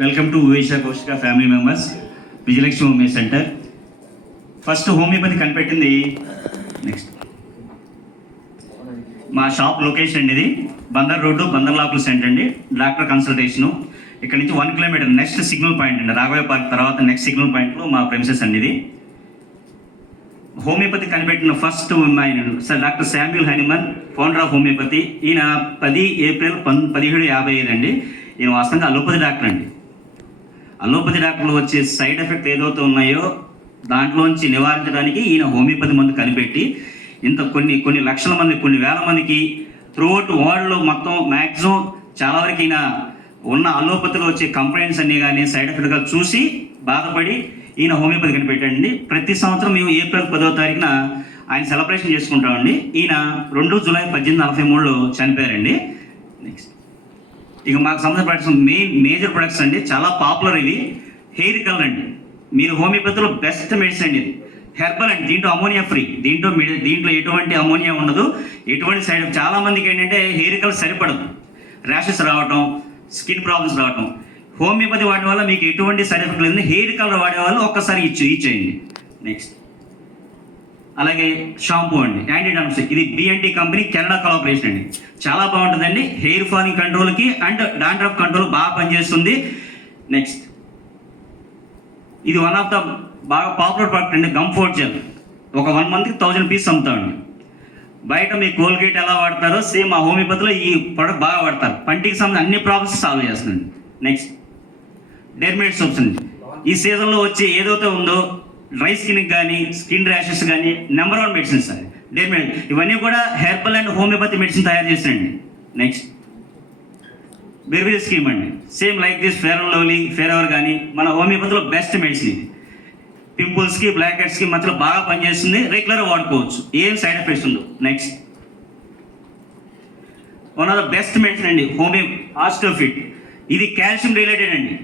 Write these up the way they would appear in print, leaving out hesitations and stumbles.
Welcome to Uvesha Kaushika family members Vijayalakshmi homeo centre. First homeopathy కనిపెట్టింది next మా shop location అండి. ఇది బందర్ రోడ్డు, బందర్ లోపల సెంటర్ అండి. డాక్టర్ కన్సల్టేషను ఇక్కడ నుంచి 1 కిలోమీటర్ నెక్స్ట్ సిగ్నల్ పాయింట్ అండి. రాఘవయ్య పార్క్ తర్వాత నెక్స్ట్ సిగ్నల్ పాయింట్లో మా ప్రెమిసెస్ అండి. ఇది హోమియోపతి కనిపెట్టిన first sir doctor Samuel Hahnemann, founder of homeopathy. ఈయన 10 ఏప్రిల్ 1755 అండి. ఈయన వాస్తవంగా అలోపతి డాక్టర్ అండి. అలోపతి డాక్టర్లు వచ్చే సైడ్ ఎఫెక్ట్ ఏదైతే ఉన్నాయో దాంట్లోంచి నివారించడానికి ఈయన హోమియోపతి మందు కనిపెట్టి ఇంత కొన్ని లక్షల మంది, కొన్ని వేల మందికి త్రూఅవుట్ వరల్డ్లో మొత్తం మ్యాక్సిమం చాలా వరకు ఈయన ఉన్న అలోపతిలో వచ్చే కంప్లైంట్స్ అన్నీ కానీ సైడ్ ఎఫెక్ట్గా చూసి బాధపడి ఈయన హోమియోపతి కనిపెట్టాడండి. ప్రతి సంవత్సరం మేము ఏప్రిల్ 10వ తారీఖున ఆయన సెలబ్రేషన్ చేసుకుంటామండి. ఈయన 2 జూలై 1843లో చనిపోయారండి. నెక్స్ట్ ఇక మాకు సంబంధించిన ప్రొడక్ట్స్ మేజర్ ప్రొడక్ట్స్ అండి. చాలా పాపులర్ ఇవి. హెయిర్ కలర్ అండి. మీరు హోమియోపతిలో బెస్ట్ మెడిసిన్ అండి. ఇది హెర్బల్ అండి. దీంట్లో అమోనియా ఫ్రీ. దీంట్లో ఎటువంటి అమోనియా ఉండదు, ఎటువంటి సైడ్ ఎఫెక్ట్. చాలా మందికి ఏంటంటే హెయిర్ కలర్ సరిపడదు, ర్యాషెస్ రావటం, స్కిన్ ప్రాబ్లమ్స్ రావటం. హోమియోపతి వాడడం వల్ల మీకు ఎటువంటి సైడ్ ఎఫెక్ట్ లేదు. హెయిర్ కలర్ వాడే వాళ్ళు ఒక్కసారి ఇచ్చేయండి. నెక్స్ట్ అలాగే షాంపూ అండి, యాంటీ డాండ్రఫ్. ఇది బిఎన్టీ కంపెనీ, కెనడా కొలాబరేషన్ అండి. చాలా బాగుంటుందండి. హెయిర్ ఫాలింగ్ కంట్రోల్కి అండ్ డాండ్రఫ్ కంట్రోల్ బాగా పనిచేస్తుంది. నెక్స్ట్ ఇది వన్ ఆఫ్ ద బాగా పాపులర్ ప్రోడక్ట్ అండి, గంఫోర్ట్ జెల్. ఒక 1 మంత్కి 1000 పీస్ అమ్ముతామండి. బయట మీ కోల్గేట్ ఎలా వాడతారో సేమ్ ఆ హోమియోపతిలో ఈ ప్రోడక్ట్ బాగా వాడతారు. పంటికి సంబంధించిన అన్ని ప్రాబ్లమ్స్ సాల్వ్ చేస్తుందండి. నెక్స్ట్ డెర్మేట్ సోప్స్ అండి. ఈ సీజన్లో వచ్చే ఏదైతే ఉందో డ్రై స్కిన్కి కానీ, స్కిన్ ర్యాషెస్ కానీ నెంబర్ 1 మెడిసిన్స్ అండి డెర్మేట్. ఇవన్నీ కూడా హెర్బల్ అండ్ హోమియోపతి మెడిసిన్ తయారు చేసినండి. నెక్స్ట్ బెర్బరీ స్కీమ్ అండి. Same like this fair and lovely, fair ever కానీ మన హోమియోపతిలో బెస్ట్ మెడిసిన్ ఇది. పింపుల్స్కి, బ్లాక్ హెడ్స్కి మధ్యలో బాగా పనిచేస్తుంది. రెగ్యులర్గా వాడుకోవచ్చు, ఏం సైడ్ ఎఫెక్ట్స్ ఉండవు. Next one of the best medicine అండి హోమియో ఆస్టోఫిట్. ఇది కాల్షియం రిలేటెడ్ అండి.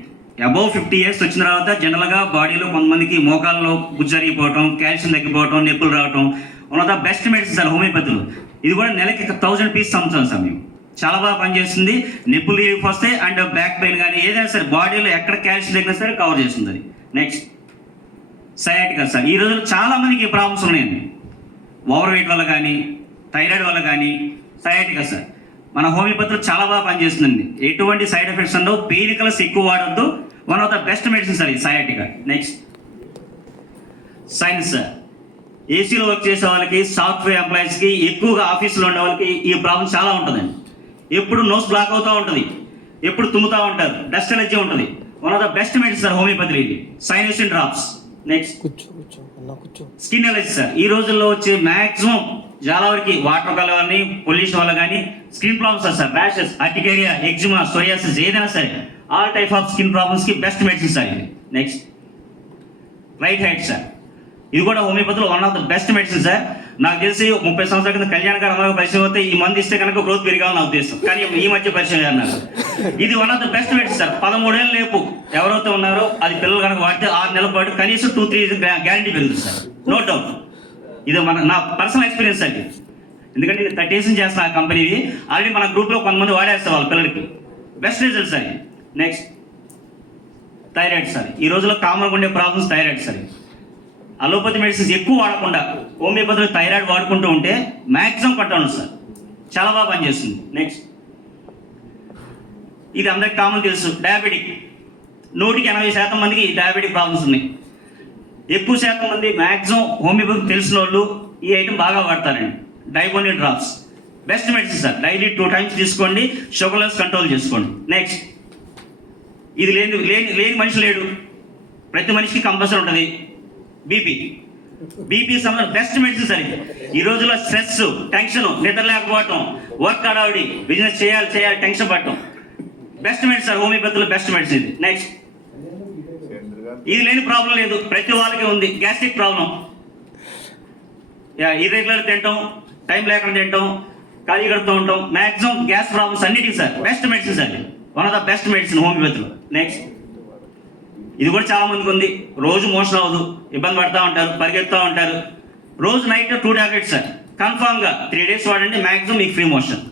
అబౌవ్ 50 ఇయర్స్ వచ్చిన తర్వాత జనరల్గా బాడీలో కొంతమందికి మోకాల్లో గుజ్జరిగిపోవటం, కాల్షియం తగ్గిపోవటం, నొప్పులు రావటం. One of the best medicine sir హోమియోపతిలో. ఇది కూడా నెలకి 1000 పీస్ అమ్ముతాం సార్ మేము. చాలా బాగా పనిచేస్తుంది. నొప్పులు రిలీఫ్ వస్తాయి అండ్ బ్యాక్ పెయిన్ కానీ ఏదైనా సరే బాడీలో ఎక్కడ కాల్షియం తగ్గినా సరే కవర్ చేస్తుంది అది. Next sciatica sir. ఈ రోజుల్లో చాలా మందికి ప్రాబ్లమ్స్ ఉన్నాయండి. ఓవర్ వెయిట్ వల్ల కానీ, థైరాయిడ్ వల్ల కానీ సయాటికా సార్ మన హోమియోపతిలో చాలా బాగా పనిచేస్తుందండి. ఎటువంటి సైడ్ ఎఫెక్ట్స్ ఉండవు. పెయిన్ కిల్లర్స్ ఎక్కువ వాడద్దు. One of the best medicine sir ఈ సయాటికా. Next sinus sir. ఏసీలో వర్క్ చేసే వాళ్ళకి, సాఫ్ట్వేర్ ఎంప్లాయీస్కి, ఎక్కువగా ఆఫీసులో ఉండే వాళ్ళకి ఈ ప్రాబ్లం చాలా ఉంటుందండి. ఎప్పుడు నోస్ బ్లాక్ అవుతూ ఉంటుంది, ఎప్పుడు తుమ్ముతూ ఉంటారు, డస్ట్ ఎలర్జీ ఉంటుంది. One of the best medicine sir హోమియోపతిలో ఇది sinosin drops. Next skin allergy sir. ఈ రోజుల్లో వచ్చే మ్యాక్సిమం చాలా వరకు వాటర్ కలర్ కానీ, పొల్యూషన్ వల్ల కానీ skin problems sir. Rashes, urticaria, eczema, psoriasis ఏదైనా సరే ఆల్ టైప్ ఆఫ్ స్కిన్ ప్రాబ్లమ్స్కి బెస్ట్ మెడిసిన్ సార్ ఇది. Next right height sir. ఇది కూడా హోమియోపతిలో one of the best medicine sir. నాకు తెలిసి 30 సంవత్సరాల కింద కళ్యాణ్ గారు అమ్మగా పరిచయం అవుతే ఈ మంది ఇస్తే కనుక గ్రోత్ పెరిగాలని నా ఉద్దేశం. కానీ ఈ మధ్య పరిచయం అన్నారు. ఇది one of the best medicine sir. 13 ఏళ్ళ లేపు ఎవరైతే ఉన్నారో అది పిల్లలు కనుక వాడితే 6 నెలల పాటు కనీసం 2-3 గ్యారంటీ పెరుగుతుంది సార్, నో డౌట్. ఇది నా పర్సనల్ ఎక్స్పీరియన్స్ అండి. ఎందుకంటే నేను 30 years చేస్తాను ఆ కంపెనీది. ఆల్రెడీ మన గ్రూప్లో కొంతమంది వాడేస్తారు వాళ్ళ పిల్లలకి. Best results sir. Next thyroid sir. ఈ రోజుల్లో కామన్గా ఉండే problems thyroid sir. Allopathy medicines ఎక్కువ వాడకుండా హోమియోపతిలో థైరాయిడ్ వాడుకుంటూ ఉంటే మ్యాక్సిమం కంట్రోల్ సార్. చాలా బాగా పనిచేస్తుంది. నెక్స్ట్ ఇది అందరికి కామన్ తెలుసు, డయాబెటిక్. 100కి 80% మందికి డయాబెటిక్ ప్రాబ్లమ్స్ ఉన్నాయి. ఎక్కువ శాతం మంది మ్యాక్సిమం హోమియోపతి తెలిసిన వాళ్ళు ఈ ఐటమ్ బాగా వాడతారండి. Dibonil drops best medicine sir. Daily 2 times తీసుకోండి, షుగర్ లెవెల్స్ కంట్రోల్ చేసుకోండి. నెక్స్ట్ ఇది లేని మనిషి లేడు, ప్రతి మనిషికి కంపల్సరీ ఉంటుంది. బీపీ సంబంధించిన బెస్ట్ మెడిసిన్ సార్ ఇది. ఈ రోజుల్లో స్ట్రెస్, టెన్షన్, నిద్ర లేకపోవటం, వర్క్ అడవడి, బిజినెస్ చేయాలి టెన్షన్ పడటం, బెస్ట్ మెడిసిన్ సార్ హోమియోపతిలో బెస్ట్ మెడిసిన్ ఇది. నెక్స్ట్ ఇది లేని ప్రాబ్లం లేదు, ప్రతి వాళ్ళకి ఉంది. గ్యాస్ట్రిక్ ప్రాబ్లం, ఇర్రెగ్యులర్ తింటాం, టైం లేకుండా తింటాం, ఖాళీ కడుతూ ఉంటాం, మ్యాక్సిమం గ్యాస్ ప్రాబ్లమ్స్ అన్నిటికీ sir best medicine sir. One of the best medicine హోమియోపతిలో. నెక్స్ట్ ఇది కూడా చాలా మందికి ఉంది. రోజు మోషన్ అవ్వదు, ఇబ్బంది పడుతూ ఉంటారు, పరిగెత్తుతూ ఉంటారు. రోజు నైట్ 2 tablets సార్. కన్ఫామ్గా 3 days వాడండి, మ్యాక్సిమం మీకు ఫ్రీ మోషన్.